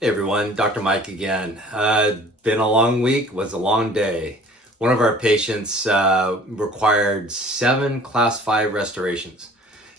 Hey everyone, Dr. Mike again. Been a long week, was a long day. One of our patients required 7 class 5 restorations.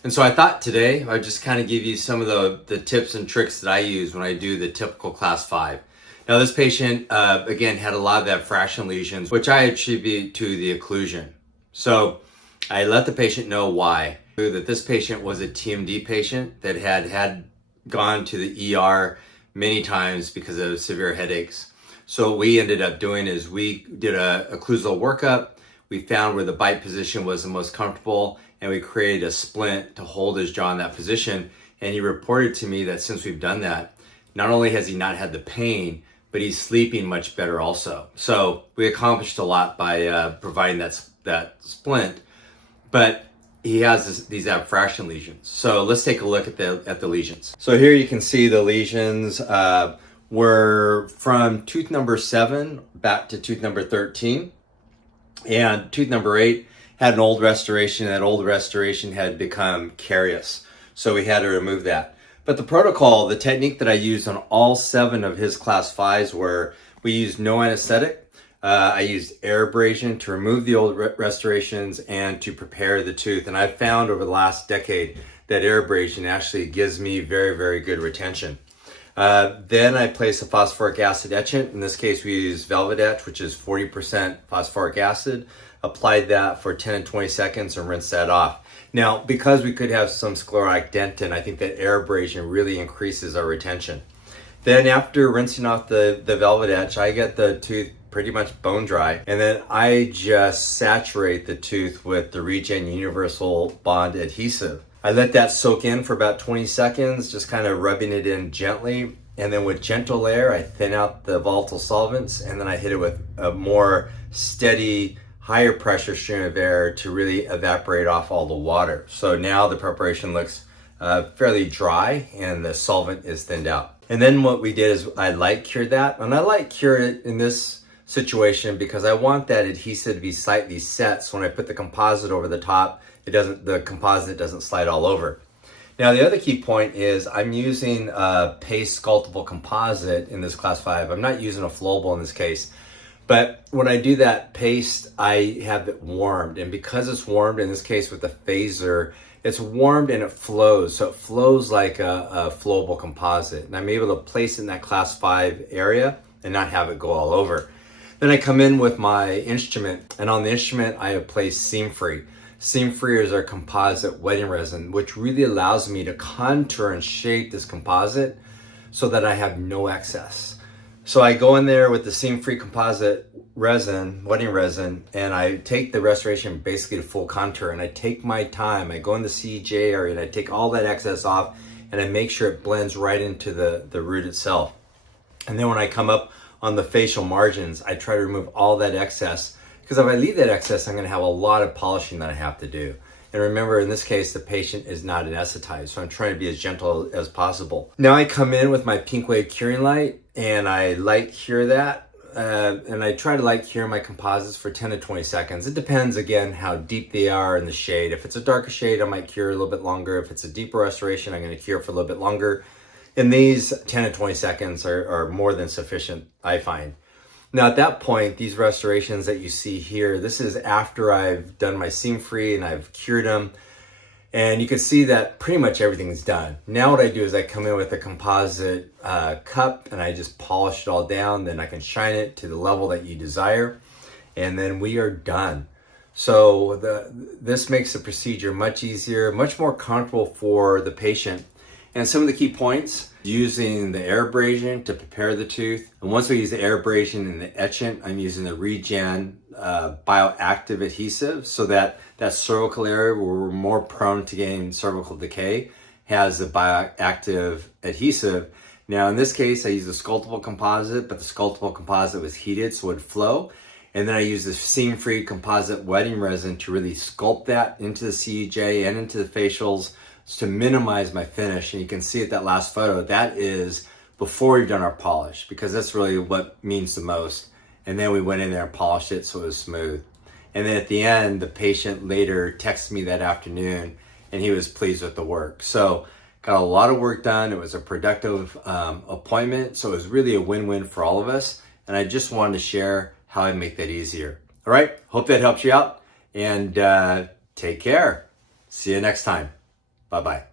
And so I thought today I'd just kind of give you some of the tips and tricks that I use when I do the typical class 5. Now this patient, again, had a lot of that fraction lesions, which I attribute to the occlusion. So I let the patient know why. That this patient was a TMD patient that had gone to the ER many times because of severe headaches. So what we ended up doing is we did a occlusal workup. We found where the bite position was the most comfortable, and we created a splint to hold his jaw in that position. And he reported to me that since we've done that, not only has he not had the pain, but he's sleeping much better also. So we accomplished a lot by providing that splint, but he has these abfraction lesions. So let's take a look at the lesions. So here you can see the lesions were from tooth number 7 back to tooth number 13. And tooth number 8 had an old restoration. That old restoration had become carious. So we had to remove that. But the protocol, the technique that I used on all 7 of his class 5s were we used no anesthetic. I used air abrasion to remove the old restorations and to prepare the tooth. And I've found over the last decade that air abrasion actually gives me very, very good retention. Then I place a phosphoric acid etchant. In this case, we use Velvet Etch, which is 40% phosphoric acid. Applied that for 10 and 20 seconds and rinse that off. Now, because we could have some sclerotic dentin, I think that air abrasion really increases our retention. Then after rinsing off the Velvet Etch, I get the tooth pretty much bone dry, and then I just saturate the tooth with the Regen Universal Bond adhesive. I let that soak in for about 20 seconds, just kind of rubbing it in gently, and then with gentle air, I thin out the volatile solvents, and then I hit it with a more steady, higher pressure stream of air to really evaporate off all the water. So now the preparation looks fairly dry and the solvent is thinned out. And then what we did is I light cured that, and I light cure it in this situation because I want that adhesive to be slightly set, so when I put the composite over the top, the composite doesn't slide all over. Now the other key point is I'm using a paste sculptable composite in this class 5. I'm not using a flowable in this case, but when I do that paste, I have it warmed, and because it's warmed, in this case with the phaser, it's warmed and it flows, so it flows like a flowable composite, and I'm able to place it in that class 5 area and not have it go all over. Then I come in with my instrument, and on the instrument I have placed Seam Free. Seam Free is our composite wetting resin, which really allows me to contour and shape this composite so that I have no excess. So I go in there with the Seam Free composite resin, wetting resin, and I take the restoration basically to full contour, and I take my time. I go in the CEJ area and I take all that excess off, and I make sure it blends right into the root itself. And then when I come up on the facial margins, I try to remove all that excess, because if I leave that excess, I'm going to have a lot of polishing that I have to do. And remember, in this case, the patient is not anesthetized, so I'm trying to be as gentle as possible. Now I come in with my pink wave curing light, and I light cure that, and I try to light cure my composites for 10 to 20 seconds. It depends, again, how deep they are in the shade. If it's a darker shade, I might cure a little bit longer. If it's a deeper restoration, I'm going to cure for a little bit longer. And these 10 to 20 seconds are more than sufficient, I find. Now at that point, these restorations that you see here, this is after I've done my Seam Free and I've cured them. And you can see that pretty much everything's done. Now what I do is I come in with a composite cup and I just polish it all down. Then I can shine it to the level that you desire. And then we are done. So this makes the procedure much easier, much more comfortable for the patient. And some of the key points, using the air abrasion to prepare the tooth. And once we use the air abrasion and the etchant, I'm using the Regen bioactive adhesive, so that cervical area where we're more prone to getting cervical decay has the bioactive adhesive. Now in this case, I use the sculptable composite, but the sculptable composite was heated so it would flow. And then I use the Seam Free composite wetting resin to really sculpt that into the CEJ and into the facials, to minimize my finish. And you can see at that last photo, that is before we've done our polish, because that's really what means the most. And then we went in there and polished it so it was smooth. And then at the end, the patient later texted me that afternoon and he was pleased with the work. So Got a lot of work done. It was a productive appointment, so it was really a win-win for all of us. And I just wanted to share how I make that easier. All right, hope that helps you out, and take care. See you next time. Bye-bye.